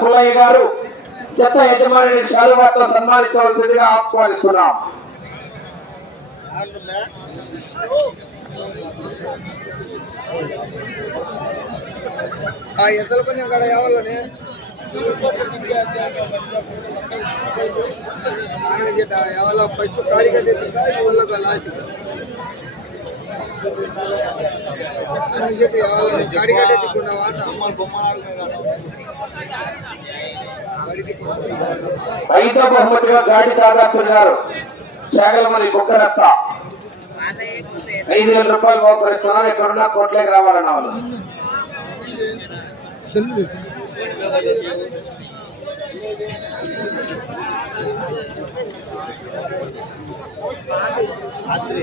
పుల్లయ్య గారు చెత్త యజమానిని శాలువాతో సన్మానించవలసిందిగా ఆహ్వానిస్తున్నాం. ఆ ఎద్దల పని అక్కడ కావాలని ఎవరో ఫస్ట్ కాడిగా కట్టేస్తుందా? ఊళ్ళో లాస్ట్ రైతు బహుమతిగా గాడి దాదాపున్నారు చేగలమని చాగలమని ఐదు వేల రూపాయలు మోకరిస్తున్నాను ఎక్కడున్నా కోట్లకి రావాలన్న వాళ్ళు. రాత్రి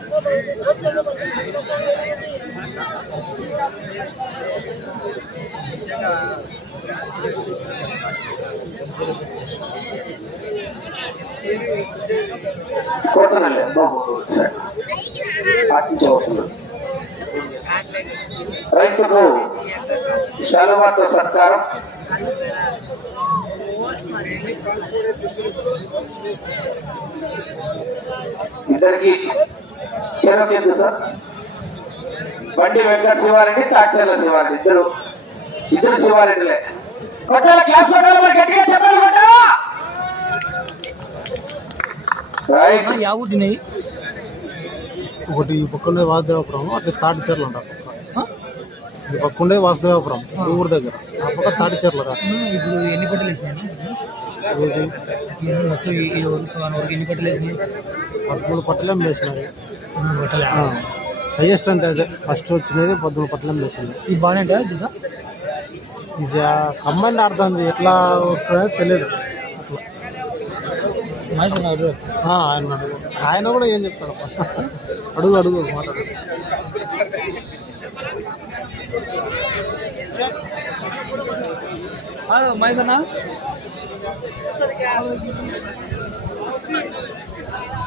నీ పడి కొట్టనండి పాటించవలసింది రైతుకు శాలువాతో సత్కారం ఇద్దరికి చెరకు ఎందుకు సార్? బండి వెంకట శివారెడ్డి తాచర్ల శివారెడ్డి. ఇద్దరు ఇద్దరు శివారెడ్డిలే. కొట్టాల? క్లాస్ కొట్టాలి? మరి గట్టిగా చెప్పాలి కొట్టాలా? రైట్. యా ఊరినాయి ఒకటి ఈ పక్క ఉండేది వాసుదేవాపురం అట్లా తాటి చెర్లు అంటారు ఈ పక్క ఉండేది వాసుదేవాపురం ఊరు దగ్గర. ఆ పక్క తాటి చెర్ల దాకా ఇప్పుడు ఎన్ని బట్టలు వేసినాయి? మొత్తం ఈ వరకు వరకు ఎన్ని బట్టలు వేసినాయి? పదమూడు పట్టలేం బట్టలు హైయెస్ట్ అంటే అదే ఫస్ట్ వచ్చినది పదమూడు పట్టలేం వేసింది. ఇది బాగానే ఇది కంబైన్ ఆడుతుంది ఎట్లా వస్తుందో తెలియదు అట్లా ఆయన అడుగు. ఆయన కూడా ఏం చెప్తాడు? అడుగు అడుగు మాట్లాడు.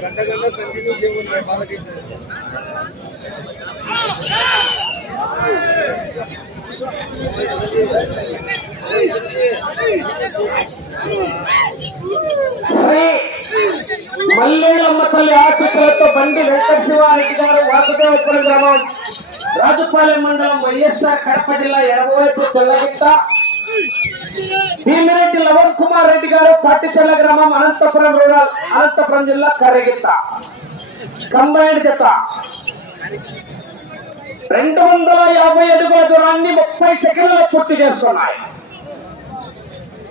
గంట గంట కంటిన్యూ చేయమని బాలకి శ్రీ మల్లేళ్ళమ్మ తల్లి ఆశీస్సులతో బండి వెంకట శివారెడ్డి గారు వాసుదేవపురం గ్రామం రాజుపాలెం మండలం వైఎస్ఆర్ కడప జిల్లా ఎడమవైపు చెల్లగిట్ట భీమిరెడ్డి లవన్ కుమార్ రెడ్డి గారు తాటిచెల్ల గ్రామం అనంతపురం రూరల్ అనంతపురం జిల్లా కర్రగిట్ట. కంబైన్డ్ జత. రెండు వందల యాభై అడుగుల దూరాన్ని ముప్పై సెకండ్లలో పూర్తి చేస్తున్నాయి.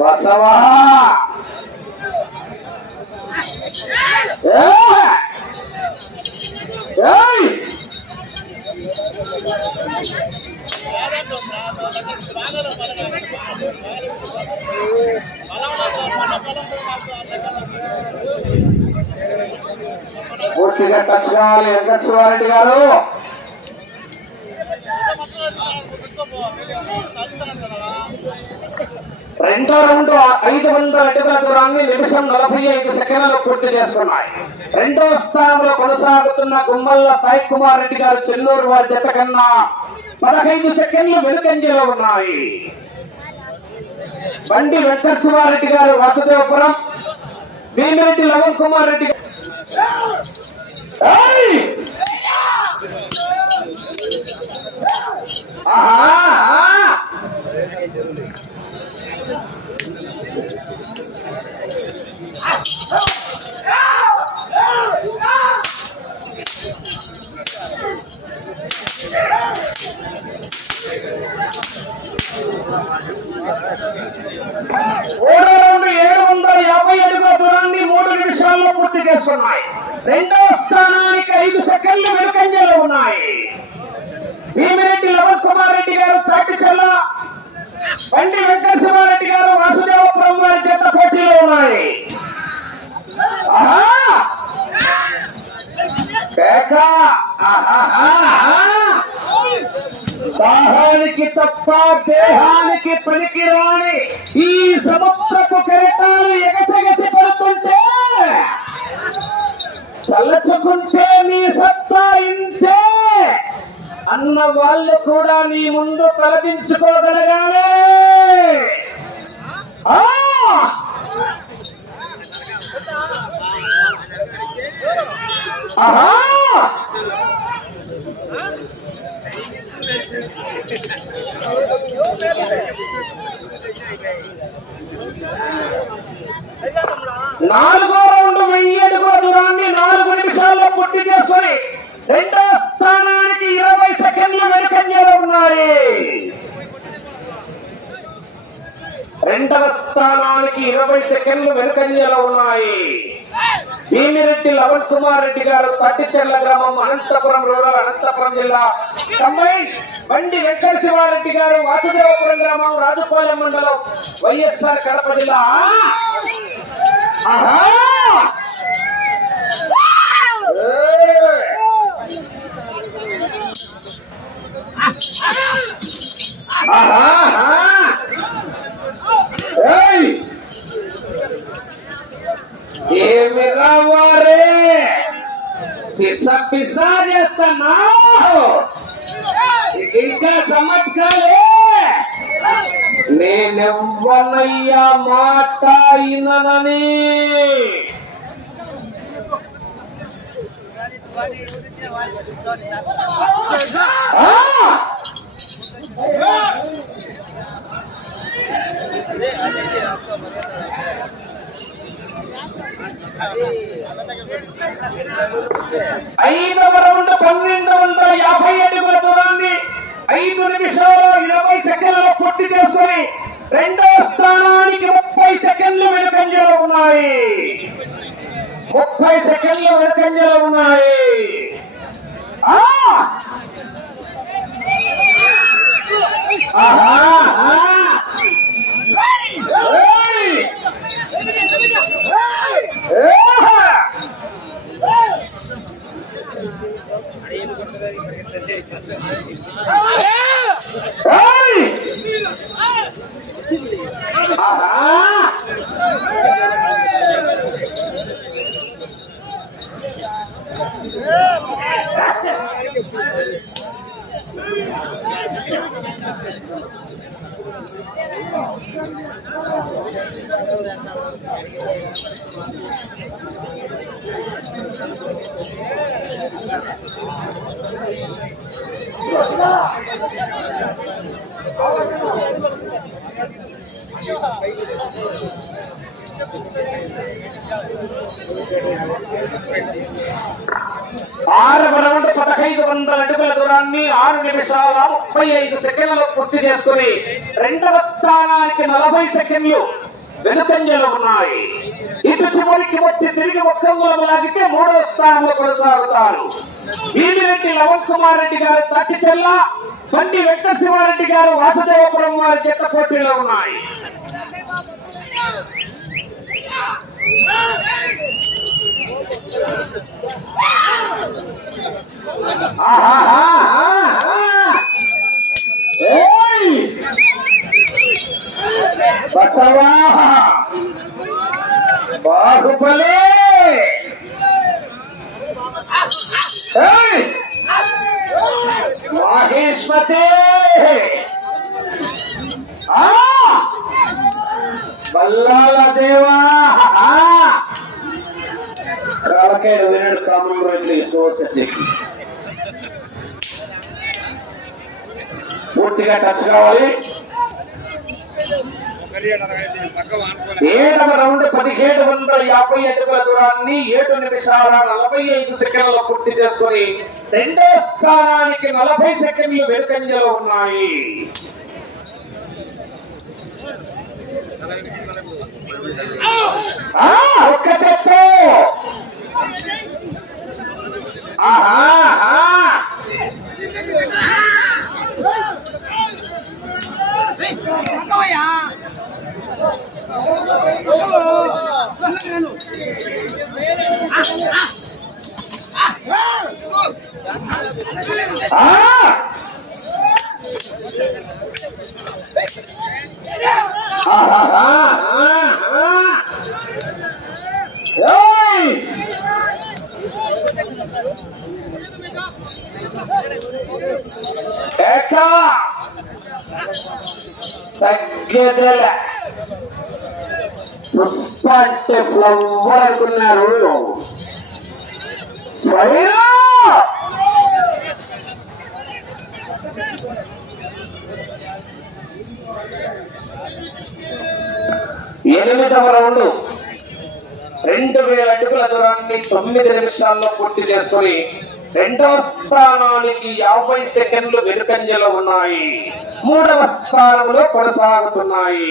బసవా. పూర్తిగా టచ్ కావాలి వెంకట శివారెడ్డి గారు. రెండో రౌండ్ ఐదు వందల అడుగుల దూరాన్ని నిమిషం నలభై ఐదు సెకండ్లు పూర్తి చేస్తున్నాయి. రెండో స్థానంలో కొనసాగుతున్న గుమ్మల్ల సాయి కుమార్ రెడ్డి గారు చెల్లూరు వారి జత కన్నా పదహైదు సెకండ్లు వెనుకంజలో ఉన్నాయి. బండి వెంకటశివారెడ్డి గారు వాసుదేవపురం భీమిరెడ్డి లవణ్ కుమార్ రెడ్డి గారు- ఆహా ఆహా! మూడో రౌండ్ ఏడు వందల యాభై అడుగుల దూరాన్ని మూడు నిమిషాల్లో పూర్తి చేస్తున్నాయి రెండో స్థానానికి ఐదు సెకండ్లు వెనుకంజలో ఉన్నాయి భీమిరెడ్డి లవణ్ కుమార్ రెడ్డి గారు తాటిచల్ల బండి వెంకట శివారెడ్డి గారు వాసుదేవపురం వారి చేత పోటీలో ఉన్నాయి ఆహా! కేక! ఆహాహా! దాహానికి తప్ప దేహానికి పనికిరాని ఈ సముద్రపు కెరటాలు ఎగసెగసి పడుతుంటే చల్లచుకుంటే నీ సత్తా ఇంతే. అన్న వాళ్ళు కూడా నీ ముందు తలదించుకోగలగాలి. ఆహా! నాలుగో రౌండ్ వెయ్యి అడుగుల దూరాన్ని నాలుగు నిమిషాల్లో పూర్తి చేసుకుని రెండో స్థానానికి ఇరవై సెకండ్ల వెనుకంజలో ఉన్నాయి. రెండవ స్థానానికి ఇరవై సెకండ్లు వెనుకంజలో ఉన్నాయి. భీమిరెడ్డి లవణ్ కుమార్ రెడ్డి గారు పట్టిచెర్ల గ్రామం అనంతపురం రూరల్ అనంతపురం జిల్లా కంబైన్ బండి వెంకట శివారెడ్డి గారు వాసుదేవపురం గ్రామం రాజుపాలెం మండలం వైఎస్ఆర్ కడప జిల్లా ఆహా! ఏయ్! పిసా ఏయ్! ఏమి పిస చేస్తున్నావు ఇంకా చమత్కాలే నేనెవ్వనయ్యా మాట ఇననని ఐదవ రౌండ్ పన్నెండు వందల యాభై అడుగుల ఐదు నిమిషాలు ఇరవై సెకండ్లు పూర్తి చేసుకుని రెండో స్థానానికి ముప్పై సెకండ్లు వెనుకంజలో ఉన్నాయి. ముప్పై సెకండ్లు వెనుకంజలో ఉన్నాయి. ఆహా! ఆ! ఏయ్! ఏహా! ఏయ్! ఆహా! ఆరు రౌండ్ పదహైదు వందల అడుగుల దూరాన్ని ఆరు నిమిషాల ముప్పై ఐదు సెకండ్లు పూర్తి చేసుకుని రెండవ స్థానానికి నలభై సెకండ్లు వెనుకంజలు ఉన్నాయి. ఇటు చివరికి వచ్చి తిరిగి ఒక్కరు లాగితే మూడో స్థానంలో కొనసాగుతారు. వీమిరెడ్డి లవణ్ కుమార్ రెడ్డి గారు తట్టిసెల్ల బండి వెంకట శివారెడ్డి గారు వాసుదేవపురం వారి జట్ల పోటీలో ఉన్నాయి. ఆహా బసవా బాహుబలి. ఏయ్! బల్లాల దేవా. ఆ! వినడు కామన్ రోజులు సోసెట్ పూర్తిగా టచ్ కావాలి. ఏడవ రౌండ్ పదిహేడు వందల యాభై అడుగుల దూరాన్ని ఏడు నిమిషాల నలభై ఐదు సెకండ్లలో పూర్తి చేసుకొని రెండో స్థానానికి నలభై సెకండ్లు వెనుకంజలో ఉన్నాయి ఒక్క చెప్పు ఆహా ఆహా. ఆ! ఆహాహా! ఏయ్! ఎట్లా? తగ్గేదేలే. పుష్ప అంటే ఫ్లవర్ అనుకున్నారు ఎనిమిదవ రౌండ్ రెండు వేల అడుగుల దూరాన్ని తొమ్మిది నిమిషాల్లో పూర్తి చేసుకుని రెండవ స్థానానికి యాభై సెకండ్లు వెనుకంజలో ఉన్నాయి మూడవ స్థానంలో కొనసాగుతున్నాయి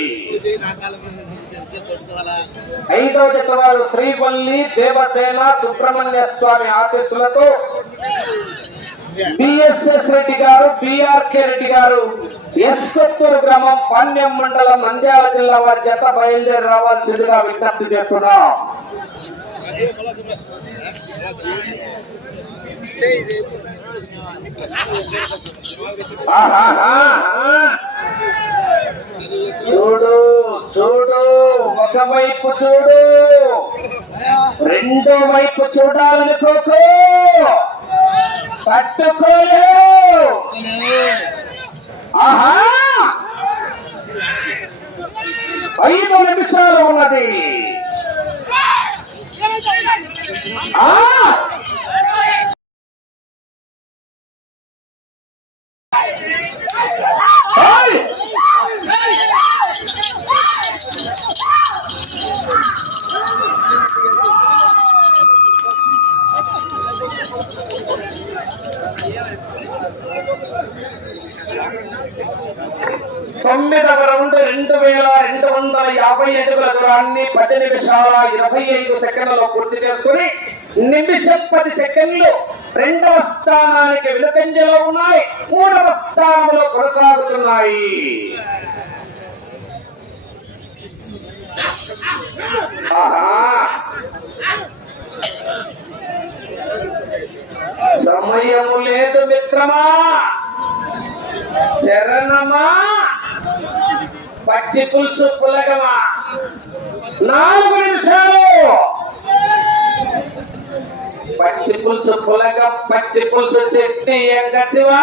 ఐదో జత వారు శ్రీవల్లి దేవసేన సుబ్రహ్మణ్య స్వామి ఆశీస్సులతో బిఎస్ఎస్ రెడ్డి గారు బిఆర్కే రెడ్డి గారు ఎస్ కొత్తూరు గ్రామం పాణ్యం మండలం నంద్యాల జిల్లా వారి జత బయలుదేరి రావాల్సిందిగా విజ్ఞప్తి చేస్తున్నాం. చూడు చూడు ఒకవైపు చూడు. రెండో వైపు చూడాలనుకోకు తట్టుకోలేవు ఆహా! ఐదు నిమిషాలు ఉన్నది. ఆ ఏయ్! తొమ్మిదవ రౌండ్ రెండు వేల రెండు వందల యాభై అడుగుల దూరాన్ని పది ఇరవై ఐదు సెకండ్లలో పూర్తి చేసుకుని నిమిషం పది సెకండ్లు రెండవ స్థానానికి వెనుకంజలో ఉన్నాయి. మూడవ స్థానంలో కొనసాగుతున్నాయి. సమయము లేదు మిత్రమా. శరణమా. పచ్చి పులుసు పులగమా. నాలుగు నిమిషాలు. పచ్చి పులుసు పులగం పచ్చి పులుసు చెట్టి ఎంగచివా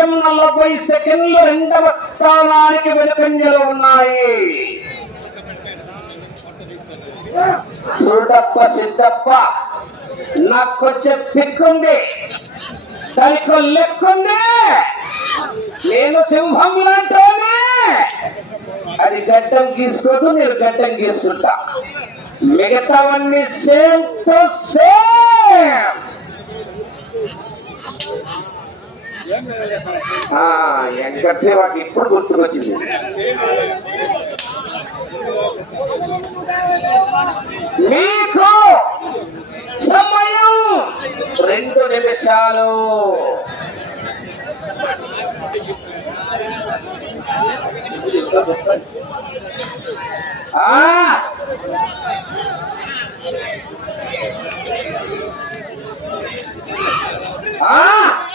నిమిషం నలభై సెకండ్లు రెండవ స్థానానికి వెనుకంజలు ఉన్నాయి. చూడప్ప సిద్ధప్ప నాకు కొంచెం తిక్కుంది. దానికి లెక్కుంది. నేను సింహం లాంటోనే అది గడ్డం గీసుకోదు నేను గడ్డం గీసుకుంటా. మిగతావన్నీ సేమ్ టు సేమ్. వెంకటసేవాకి ఇప్పుడు గుర్తుకొచ్చింది. మీకు సమయం రెండు నిమిషాలు. ఆ. ఆ.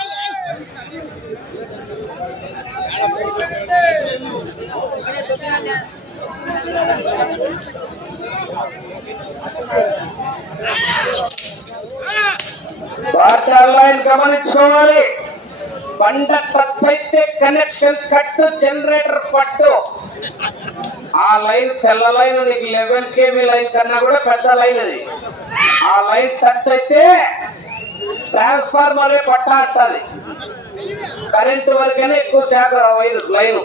వాటర్ లైన్ గమనించుకోవాలి. పంట టచ్ అయితే కనెక్షన్ కట్ జనరేటర్ పట్టు. ఆ లైన్ తెల్ల లైన్ నీకు లెవెన్ కేవీ లైన్ కన్నా కూడా పెద్ద లైన్ అది ఆ లైన్ టచ్ అయితే ట్రాన్స్ఫార్మర్ పట్ట అంటది. కరెంట్ వరకైనా ఎక్కువ శాఖ వైర్ లైన్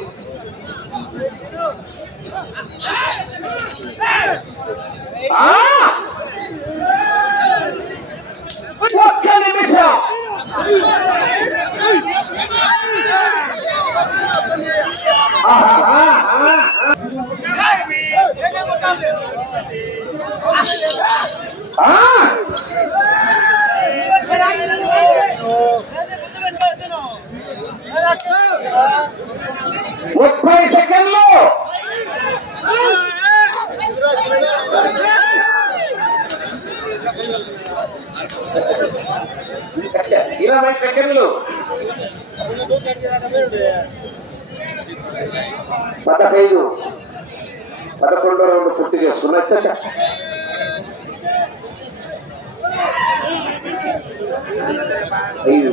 ఒక్క నిమిషం ఆహాహా. ఆ! ముప్పై సెకండ్లు ఇరవై సెకండ్లు. పదహైదు. పదకొండో రౌండ్ పూర్తి చేసుకున్నా ఐదు.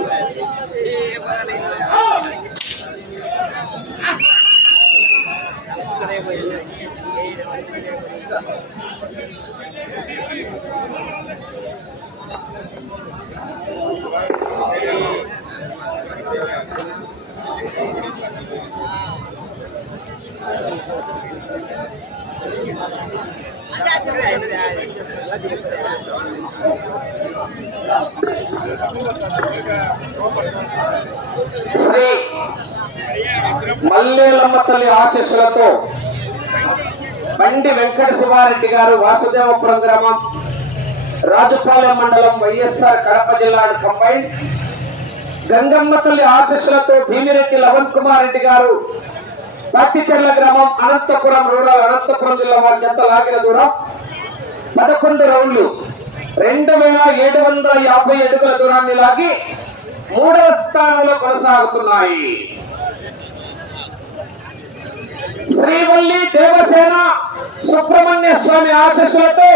ఆశీస్సులతో బండి వెంకట శివారెడ్డి గారు వాసుదేవపురం గ్రామం రాజుపాలెం మండలం వైఎస్ఆర్ కడప జిల్లా కంబైన్. గంగమ్మ తల్లి ఆశీస్సులతో భీమిరెడ్డి లవన్ కుమార్ రెడ్డి గారు సాటిచెర్ల గ్రామం అనంతపురం రూరల్ అనంతపురం జిల్లా వారి జంట లాగిన దూరం. పదకొండు రౌండ్లు. రెండు వేల ఏడు వందల యాభై అడుగుల దూరాన్ని లాగి మూడవ స్థానంలో కొనసాగుతున్నాయి. శ్రీవల్లి దేవసేన సుబ్రహ్మణ్య స్వామి ఆశస్సులతో